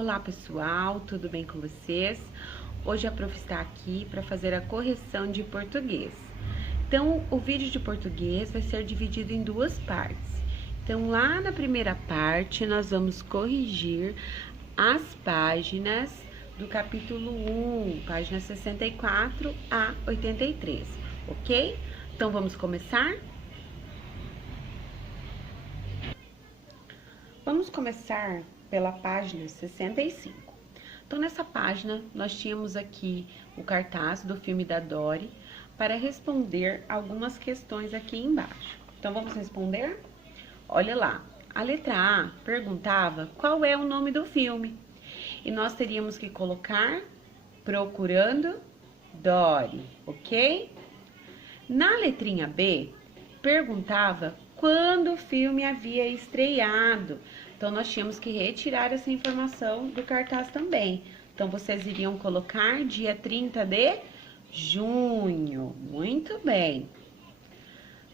Olá pessoal, tudo bem com vocês? Hoje a prof está aqui para fazer a correção de português. Então, o vídeo de português vai ser dividido em duas partes. Então, lá na primeira parte, nós vamos corrigir as páginas do capítulo 1, páginas 64 a 83, ok? Então, vamos começar? Vamos começar pela página 65. Então, nessa página, nós tínhamos aqui o cartaz do filme da Dory para responder algumas questões aqui embaixo. Então, vamos responder? Olha lá, a letra A perguntava qual é o nome do filme. E nós teríamos que colocar Procurando Dory, ok? Na letrinha B, perguntava quando o filme havia estreado. Então, nós tínhamos que retirar essa informação do cartaz também. Então, vocês iriam colocar dia 30 de junho. Muito bem.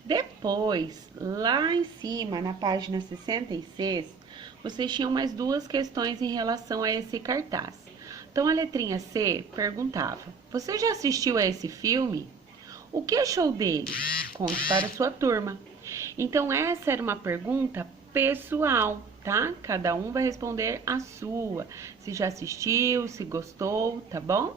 Depois, lá em cima, na página 66, vocês tinham mais duas questões em relação a esse cartaz. Então, a letrinha C perguntava: você já assistiu a esse filme? O que achou dele? Conte para sua turma. Então, essa era uma pergunta pessoal, tá? Cada um vai responder a sua. Se já assistiu, se gostou, tá bom?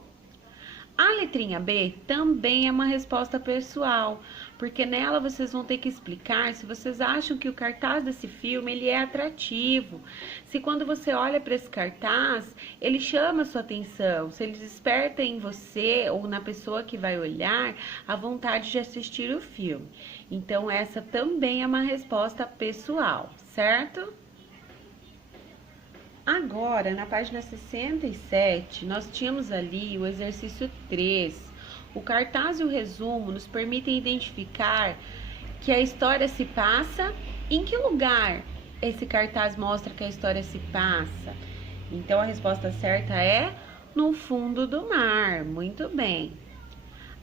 A letrinha B também é uma resposta pessoal, porque nela vocês vão ter que explicar se vocês acham que o cartaz desse filme ele é atrativo, se quando você olha para esse cartaz, ele chama a sua atenção, se ele desperta em você ou na pessoa que vai olhar a vontade de assistir o filme. Então, essa também é uma resposta pessoal, certo? Agora, na página 67, nós tínhamos ali o exercício 3. O cartaz e o resumo nos permitem identificar que a história se passa. Em que lugar esse cartaz mostra que a história se passa? Então, a resposta certa é no fundo do mar. Muito bem.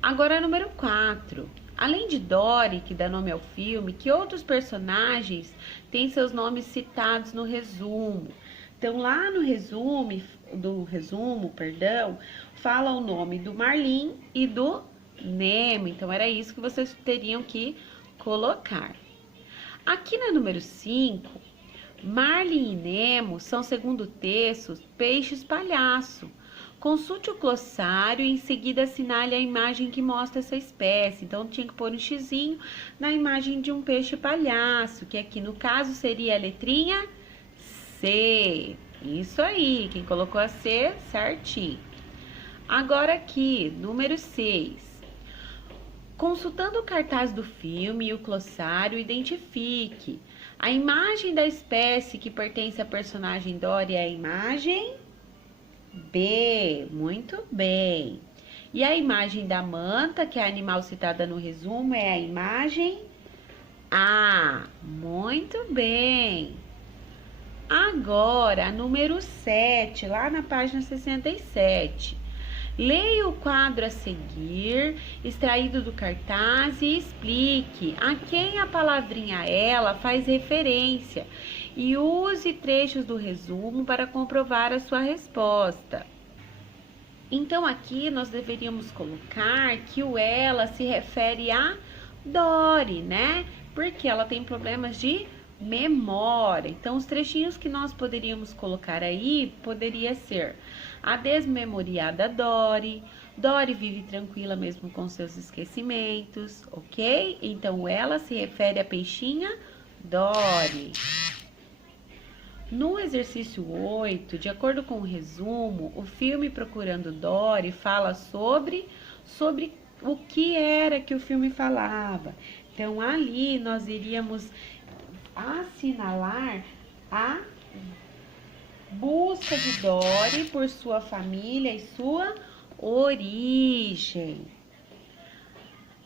Agora, número 4. Além de Dory, que dá nome ao filme, que outros personagens têm seus nomes citados no resumo? Então, lá no resumo, fala o nome do Marlin e do Nemo. Então, era isso que vocês teriam que colocar. Aqui na número 5, Marlin e Nemo são, segundo o texto, peixes palhaço. Consulte o glossário e em seguida assinale a imagem que mostra essa espécie. Então, tinha que pôr um xizinho na imagem de um peixe palhaço, que aqui no caso seria a letrinha C. Isso aí, quem colocou a C, certinho. Agora aqui, número 6. Consultando o cartaz do filme e o glossário, identifique. A imagem da espécie que pertence à personagem Dory é a imagem B. Muito bem. E a imagem da manta, que é a animal citada no resumo, é a imagem A. Muito bem. Agora, número 7, lá na página 67. Leia o quadro a seguir, extraído do cartaz, e explique a quem a palavrinha ela faz referência e use trechos do resumo para comprovar a sua resposta. Então, aqui nós deveríamos colocar que o ela se refere a Dory, né? Porque ela tem problemas de memória. Então, os trechinhos que nós poderíamos colocar aí poderia ser: a desmemoriada Dory, Dory vive tranquila mesmo com seus esquecimentos, ok? Então, ela se refere a peixinha Dory. No exercício 8, de acordo com o resumo, o filme Procurando Dory fala sobre o que era que o filme falava. Então, ali nós iríamos assinalar a busca de Dory por sua família e sua origem.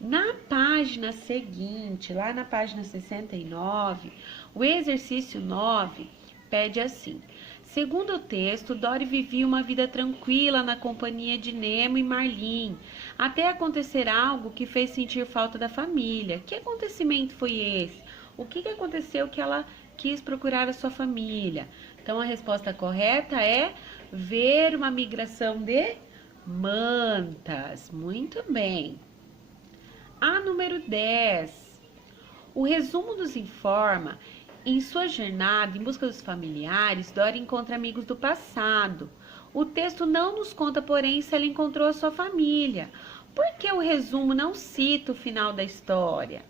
Na página seguinte, lá na página 69, o exercício 9 pede assim: segundo o texto, Dory vivia uma vida tranquila na companhia de Nemo e Marlin, até acontecer algo que fez sentir falta da família. Que acontecimento foi esse? O que aconteceu que ela quis procurar a sua família? Então, a resposta correta é ver uma migração de mantas. Muito bem. A número 10. O resumo nos informa: em sua jornada em busca dos familiares, Dora encontra amigos do passado. O texto não nos conta, porém, se ela encontrou a sua família. Por que o resumo não cita o final da história?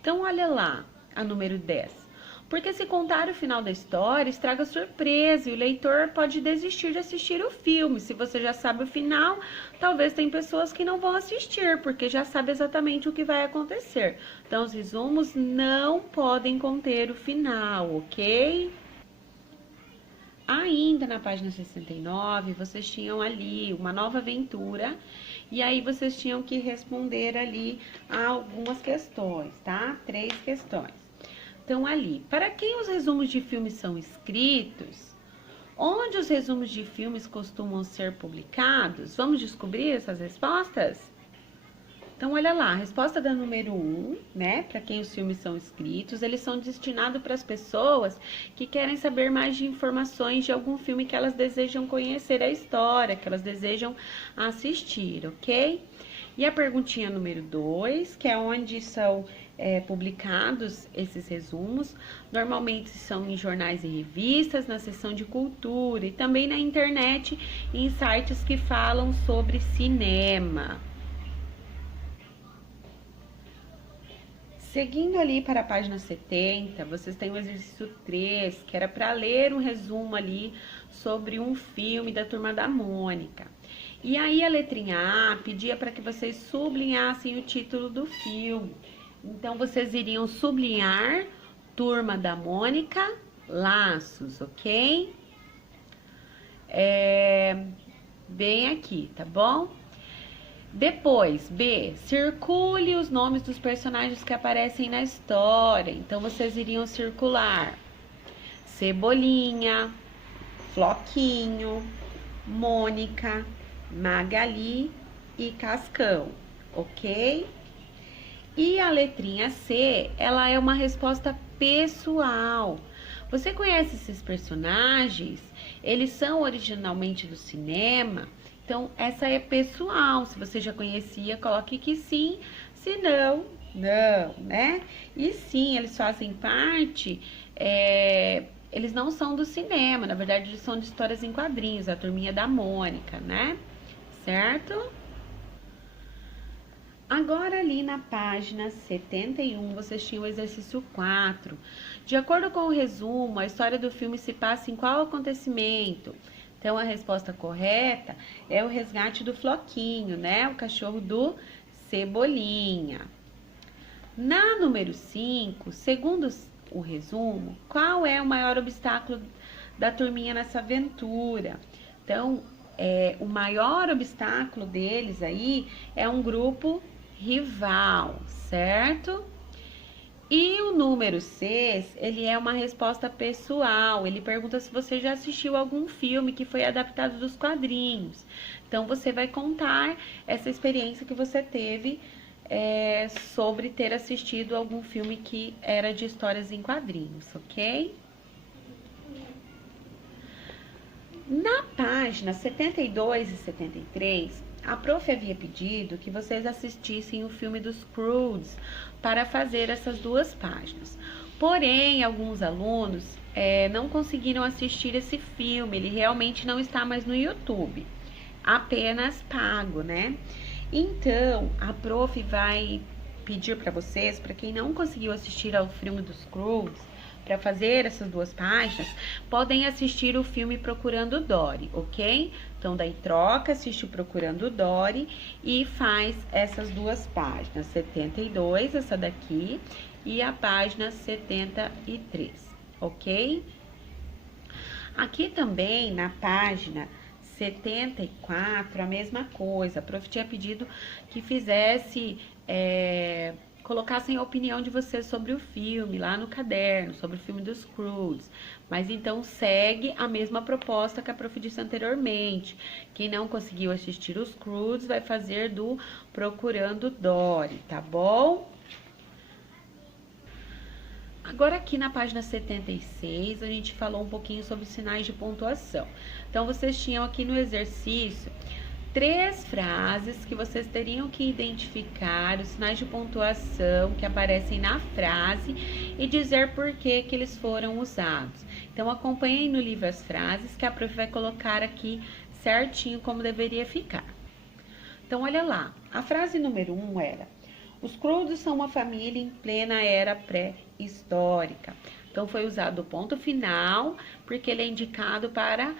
Então, olha lá, a número 10. Porque se contar o final da história, estraga a surpresa e o leitor pode desistir de assistir o filme. Se você já sabe o final, talvez tem pessoas que não vão assistir, porque já sabe exatamente o que vai acontecer. Então, os resumos não podem conter o final, ok? Ainda na página 69, vocês tinham ali uma nova aventura e aí vocês tinham que responder ali a algumas questões, tá? 3 questões. Então, ali, para quem os resumos de filmes são escritos? Onde os resumos de filmes costumam ser publicados? Vamos descobrir essas respostas? Então, olha lá, a resposta da número 1, né? Para quem os filmes são escritos, eles são destinados para as pessoas que querem saber mais de informações de algum filme que elas desejam conhecer a história, que elas desejam assistir, ok? E a perguntinha número 2, que é onde são publicados esses resumos, normalmente são em jornais e revistas, na seção de cultura e também na internet, em sites que falam sobre cinema. Seguindo ali para a página 70, vocês têm o exercício 3, que era para ler um resumo ali sobre um filme da Turma da Mônica. E aí a letrinha A pedia para que vocês sublinhassem o título do filme. Então, vocês iriam sublinhar Turma da Mônica, Laços, ok? Bem aqui, tá bom? Depois, B, circule os nomes dos personagens que aparecem na história. Então, vocês iriam circular Cebolinha, Floquinho, Mônica, Magali e Cascão, ok? E a letrinha C, ela é uma resposta pessoal. Você conhece esses personagens? Eles são originalmente do cinema? Então, essa é pessoal. Se você já conhecia, coloque que sim. Se não, não, né? E sim, eles fazem parte... eles não são do cinema. Na verdade, eles são de histórias em quadrinhos. A Turminha da Mônica, né? Certo? Agora, ali na página 71, vocês tinham o exercício 4. De acordo com o resumo, a história do filme se passa em qual acontecimento? Então, a resposta correta é o resgate do Floquinho, né? O cachorro do Cebolinha. Na número 5, segundo o resumo, qual é o maior obstáculo da turminha nessa aventura? Então, o maior obstáculo deles aí é um grupo rival, certo? E o número 6, ele é uma resposta pessoal. Ele pergunta se você já assistiu algum filme que foi adaptado dos quadrinhos. Então, você vai contar essa experiência que você teve sobre ter assistido algum filme que era de histórias em quadrinhos, ok? Na página 72 e 73, a prof havia pedido que vocês assistissem o filme dos Croods para fazer essas 2 páginas. Porém, alguns alunos não conseguiram assistir esse filme, ele realmente não está mais no YouTube, apenas pago, né? Então, a prof vai pedir para vocês, para quem não conseguiu assistir ao filme dos Croods, para fazer essas 2 páginas, podem assistir o filme Procurando Dory, ok? Então, daí troca, assiste o Procurando Dory e faz essas 2 páginas, 72, essa daqui, e a página 73, ok? Aqui também, na página 74, a mesma coisa. A prof tinha pedido que fizesse... colocassem a opinião de vocês sobre o filme lá no caderno, sobre o filme dos Croods. Mas então segue a mesma proposta que a prof disse anteriormente. Quem não conseguiu assistir os Croods vai fazer do Procurando Dory, tá bom? Agora aqui na página 76, a gente falou um pouquinho sobre sinais de pontuação. Então, vocês tinham aqui no exercício 3 frases que vocês teriam que identificar os sinais de pontuação que aparecem na frase e dizer por que eles foram usados. Então, acompanhem no livro as frases que a prof vai colocar aqui certinho como deveria ficar. Então, olha lá, a frase número 1 era: os Crudos são uma família em plena era pré-histórica. Então, foi usado o ponto final, porque ele é indicado para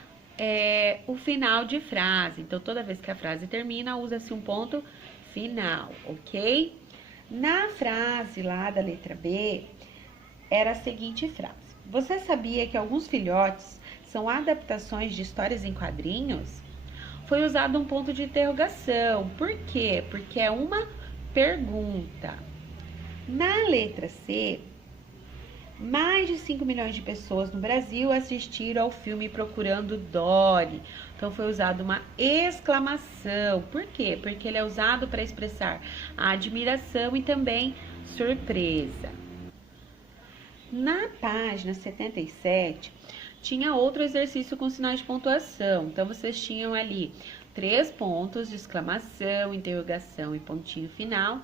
o final de frase. Então, toda vez que a frase termina, usa-se um ponto final, ok? Na frase lá da letra B, era a seguinte frase: você sabia que alguns filhotes são adaptações de histórias em quadrinhos? Foi usado um ponto de interrogação. Por quê? Porque é uma pergunta. Na letra C, mais de 5 milhões de pessoas no Brasil assistiram ao filme Procurando Dory. Então, foi usado uma exclamação. Por quê? Porque ele é usado para expressar a admiração e também surpresa. Na página 77, tinha outro exercício com sinais de pontuação. Então, vocês tinham ali 3 pontos de exclamação, interrogação e pontinho final.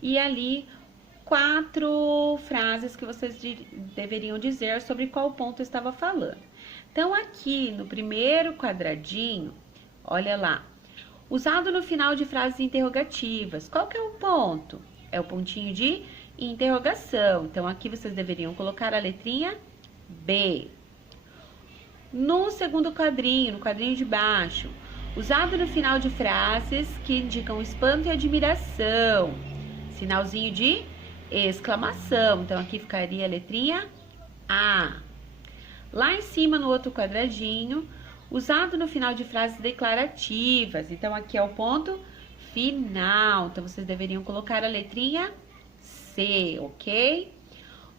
E ali 4 frases que vocês deveriam dizer sobre qual ponto estava falando. Então, aqui no primeiro quadradinho, olha lá, usado no final de frases interrogativas. Qual que é o ponto? É o pontinho de interrogação. Então, aqui vocês deveriam colocar a letrinha B. No segundo quadrinho, no quadrinho de baixo, usado no final de frases que indicam espanto e admiração. Sinalzinho de exclamação. Então, aqui ficaria a letrinha A. Lá em cima, no outro quadradinho, usado no final de frases declarativas. Então, aqui é o ponto final. Então, vocês deveriam colocar a letrinha C, ok?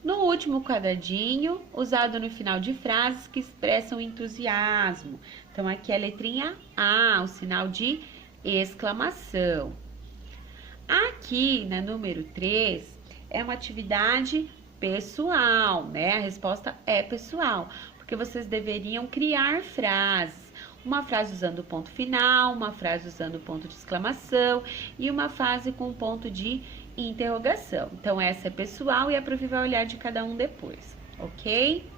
No último quadradinho, usado no final de frases que expressam entusiasmo. Então, aqui é a letrinha A, o sinal de exclamação. Aqui, na número 3, é uma atividade pessoal, né? A resposta é pessoal, porque vocês deveriam criar frases. Uma frase usando o ponto final, uma frase usando o ponto de exclamação e uma frase com ponto de interrogação. Então, essa é pessoal e a prof vai olhar de cada um depois, ok?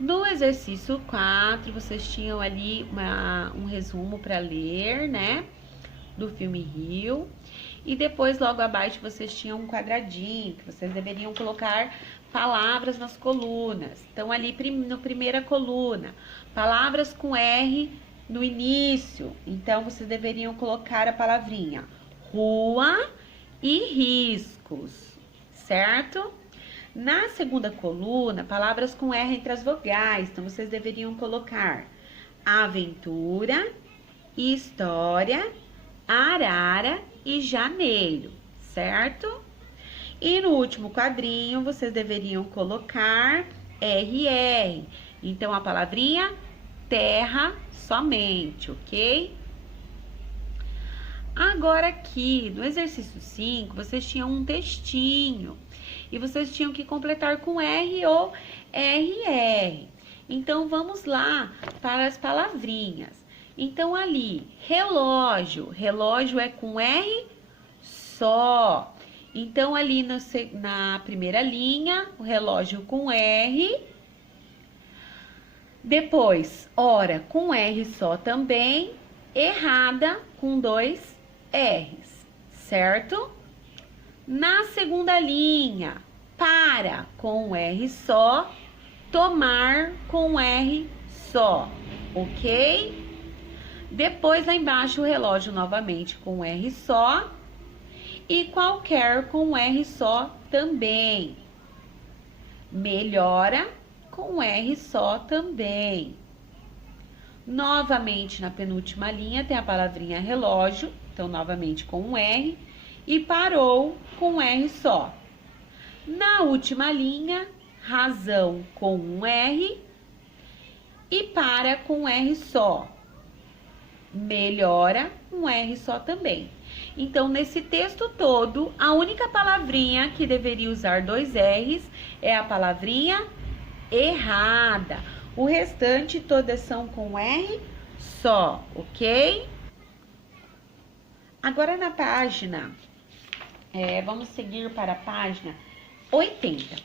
No exercício 4, vocês tinham ali um resumo para ler, né? Do filme Rio. E depois, logo abaixo, vocês tinham um quadradinho que vocês deveriam colocar palavras nas colunas. Então, ali na primeira coluna, palavras com R no início. Então, vocês deveriam colocar a palavrinha rua e riscos, certo? Na segunda coluna, palavras com R entre as vogais. Então, vocês deveriam colocar aventura, história, arara e janeiro, certo? E no último quadrinho, vocês deveriam colocar RR. Então, a palavrinha terra somente, ok? Agora aqui, no exercício 5, vocês tinham um textinho. E vocês tinham que completar com R ou RR. Então, vamos lá para as palavrinhas. Então, ali, relógio. Relógio é com R só. Então, ali na primeira linha, o relógio com R. Depois, hora com R só também. Errada com 2 R's, certo? Na segunda linha, para com R só. Tomar com R só, ok? Depois, lá embaixo, o relógio novamente com R só. E qualquer com R só também. Melhora com R só também. Novamente, na penúltima linha, tem a palavrinha relógio. Então, novamente com um R. E parou com R só. Na última linha, razão com um R. E para com R só. Melhora com R só também. Então, nesse texto todo, a única palavrinha que deveria usar 2 R's é a palavrinha errada. O restante todas são com R só, ok? Agora na página, vamos seguir para a página 80.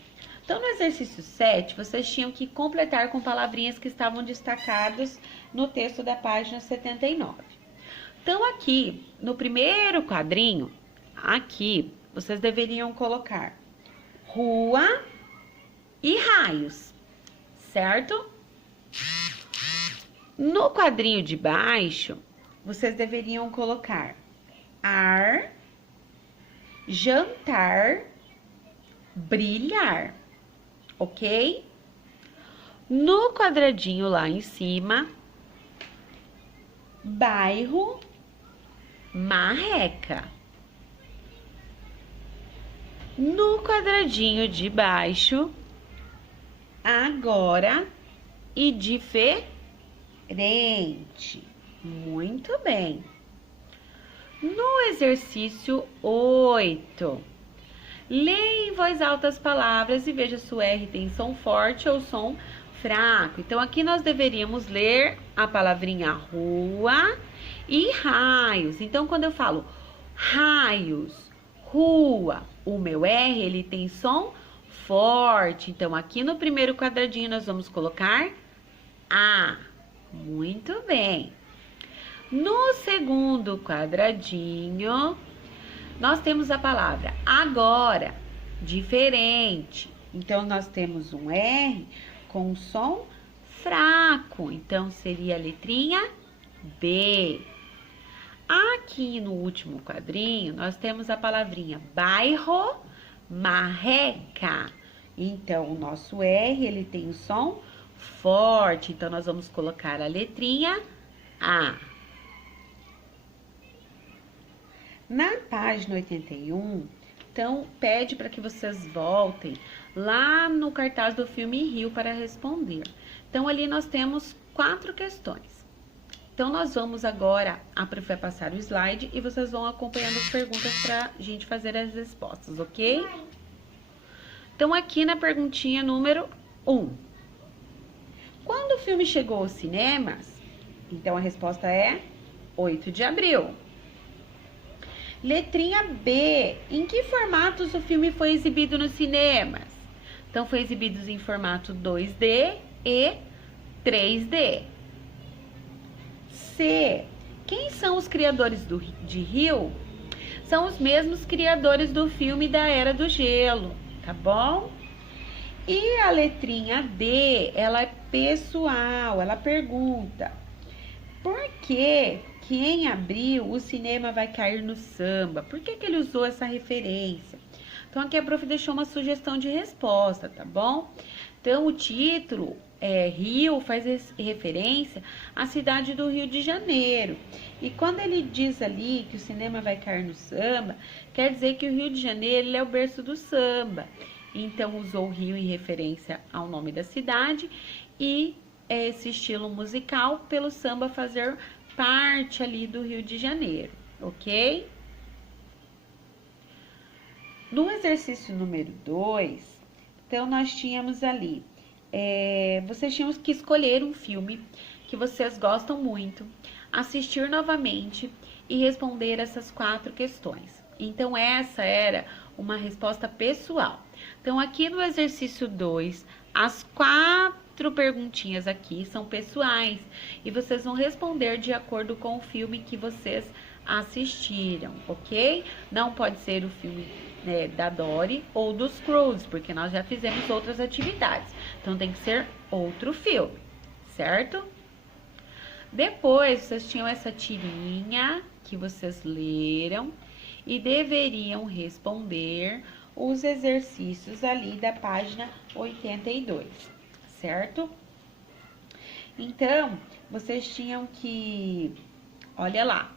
Então, no exercício 7, vocês tinham que completar com palavrinhas que estavam destacadas no texto da página 79. Então, aqui, no primeiro quadrinho, aqui, vocês deveriam colocar rua e raios, certo? No quadrinho de baixo, vocês deveriam colocar ar, jantar, brilhar, ok? No quadradinho lá em cima, bairro, marreca. No quadradinho de baixo, agora e diferente. Muito bem. No exercício 8, leia em voz alta as palavras e veja se o R tem som forte ou som fraco. Então, aqui nós deveríamos ler a palavrinha rua e raios. Então, quando eu falo raios, rua, o meu R, ele tem som forte. Então, aqui no primeiro quadradinho, nós vamos colocar A. Muito bem. No segundo quadradinho, nós temos a palavra agora, diferente. Então, nós temos um R com som fraco. Então, seria a letrinha B. Aqui no último quadrinho, nós temos a palavrinha bairro, marreca. Então, o nosso R, ele tem o som forte. Então, nós vamos colocar a letrinha A. Na página 81, então, pede para que vocês voltem lá no cartaz do filme Rio para responder. Então, ali nós temos 4 questões. Então, nós vamos agora, a Prof vai passar o slide e vocês vão acompanhando as perguntas para a gente fazer as respostas, ok? Então, aqui na perguntinha número 1. Quando o filme chegou aos cinemas? Então, a resposta é 8 de abril. Letrinha B. Em que formatos o filme foi exibido nos cinemas? Então, foi exibido em formato 2D e 3D. C. Quem são os criadores de Rio? São os mesmos criadores do filme da Era do Gelo, tá bom? E a letrinha D, ela é pessoal, ela pergunta: por que em abril o cinema vai cair no samba? Por que ele usou essa referência? Então, aqui a prof deixou uma sugestão de resposta, tá bom? Então, o título Rio faz referência à cidade do Rio de Janeiro. E quando ele diz ali que o cinema vai cair no samba, quer dizer que o Rio de Janeiro ele é o berço do samba. Então, usou o Rio em referência ao nome da cidade e esse estilo musical pelo samba fazer parte ali do Rio de Janeiro, ok? No exercício número 2, então nós tínhamos ali, vocês tinham que escolher um filme que vocês gostam muito, assistir novamente e responder essas 4 questões. Então, essa era uma resposta pessoal. Então, aqui no exercício 2, as 4 perguntinhas aqui são pessoais e vocês vão responder de acordo com o filme que vocês assistiram, ok? Não pode ser o filme da Dory ou dos Cruise, porque nós já fizemos outras atividades. Então, tem que ser outro filme, certo? Depois, vocês tinham essa tirinha que vocês leram e deveriam responder os exercícios ali da página 82, certo? Então, vocês tinham que, olha lá,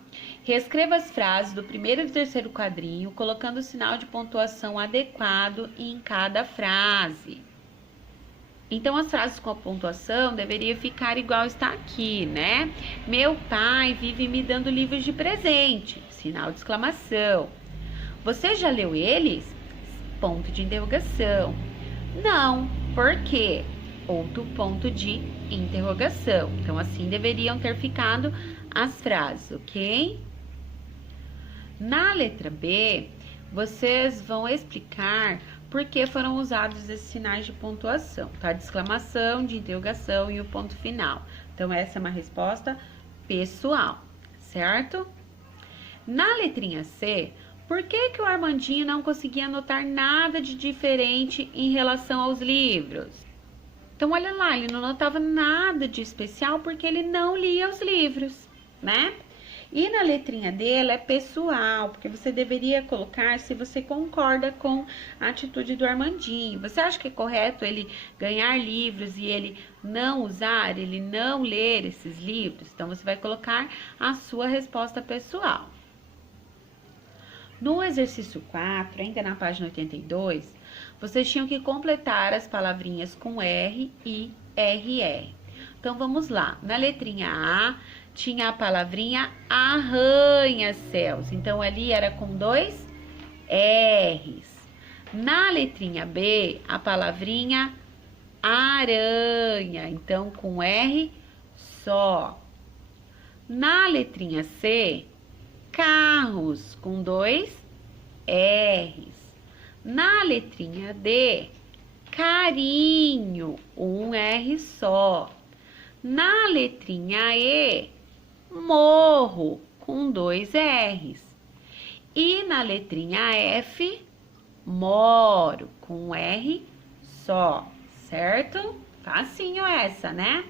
reescreva as frases do primeiro e do terceiro quadrinho, colocando o sinal de pontuação adequado em cada frase. Então, as frases com a pontuação deveria ficar igual está aqui, né? Meu pai vive me dando livros de presente, sinal de exclamação. Você já leu eles? Ponto de interrogação. Não, por quê? Outro ponto de interrogação. Então, assim deveriam ter ficado as frases, ok? Na letra B, vocês vão explicar por que foram usados esses sinais de pontuação, tá? De exclamação, de interrogação e o ponto final. Então, essa é uma resposta pessoal, certo? Na letrinha C, por que o Armandinho não conseguia notar nada de diferente em relação aos livros? Então, olha lá, ele não notava nada de especial porque ele não lia os livros, né? E na letrinha dele é pessoal, porque você deveria colocar se você concorda com a atitude do Armandinho. Você acha que é correto ele ganhar livros e ele não usar, ele não ler esses livros? Então, você vai colocar a sua resposta pessoal. No exercício 4, ainda na página 82, vocês tinham que completar as palavrinhas com R e RR. Então, vamos lá. Na letrinha A, tinha a palavrinha arranha-céus. Então, ali era com 2 R's. Na letrinha B, a palavrinha aranha. Então, com R só. Na letrinha C, carros, com 2 R's. Na letrinha D, carinho, um R só. Na letrinha E, morro, com 2 R's. E na letrinha F, moro, com um R só, certo? Facinho essa, né?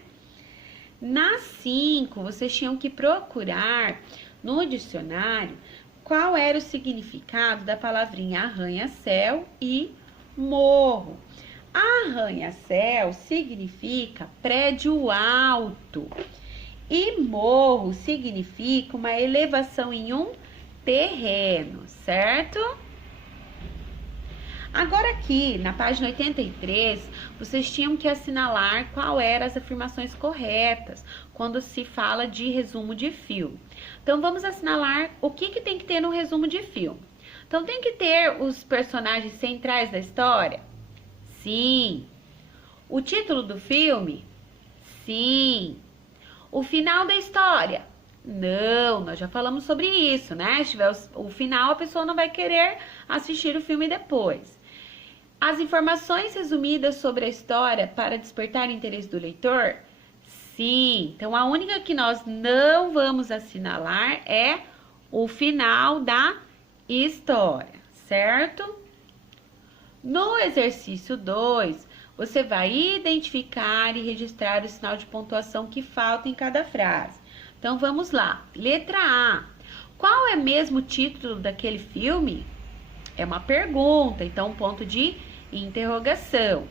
Na 5, vocês tinham que procurar no dicionário qual era o significado da palavrinha arranha-céu e morro. Arranha-céu significa prédio alto e morro significa uma elevação em um terreno, certo? Agora aqui, na página 83, vocês tinham que assinalar qual eram as afirmações corretas quando se fala de resumo de filme. Então, vamos assinalar o que tem que ter no resumo de filme. Então, tem que ter os personagens centrais da história? Sim. O título do filme? Sim. O final da história? Não, nós já falamos sobre isso, né? Se tiver o final, a pessoa não vai querer assistir o filme depois. As informações resumidas sobre a história para despertar o interesse do leitor? Sim. Então, a única que nós não vamos assinalar é o final da história, certo? No exercício 2, você vai identificar e registrar o sinal de pontuação que falta em cada frase. Então, vamos lá. Letra A. Qual é mesmo o título daquele filme? É uma pergunta, então, um ponto de interrogação.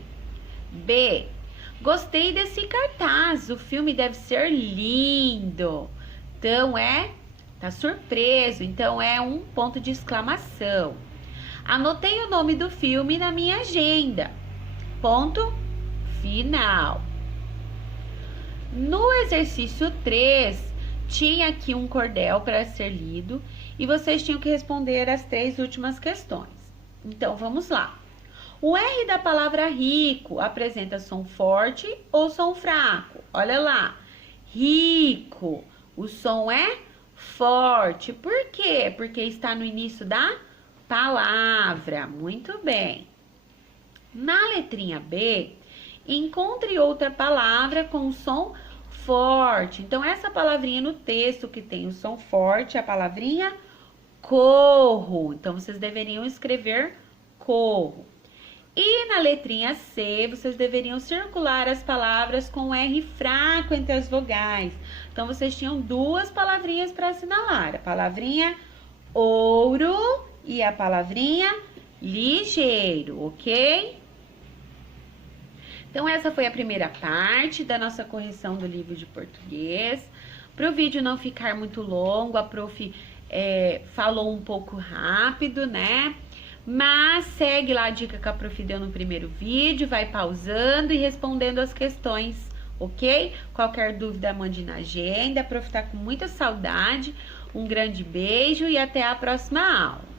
B. Gostei desse cartaz, o filme deve ser lindo. Então, tá surpreso, então é um ponto de exclamação. Anotei o nome do filme na minha agenda. Ponto final. No exercício 3, tinha aqui um cordel para ser lido e vocês tinham que responder as 3 últimas questões. Então, vamos lá. O R da palavra rico apresenta som forte ou som fraco? Olha lá. Rico. O som é forte. Por quê? Porque está no início da palavra. Muito bem. Na letrinha B, encontre outra palavra com som forte. Então, essa palavrinha no texto que tem o som forte é a palavrinha corro. Então, vocês deveriam escrever corro. E na letrinha C, vocês deveriam circular as palavras com R fraco entre as vogais. Então, vocês tinham 2 palavrinhas para assinalar. A palavrinha ouro e a palavrinha ligeiro, ok? Então, essa foi a primeira parte da nossa correção do livro de português. Para o vídeo não ficar muito longo, a prof falou um pouco rápido, né? Mas segue lá a dica que a Prof deu no primeiro vídeo, vai pausando e respondendo as questões, ok? Qualquer dúvida, mande na agenda. A Prof tá com muita saudade. Um grande beijo e até a próxima aula.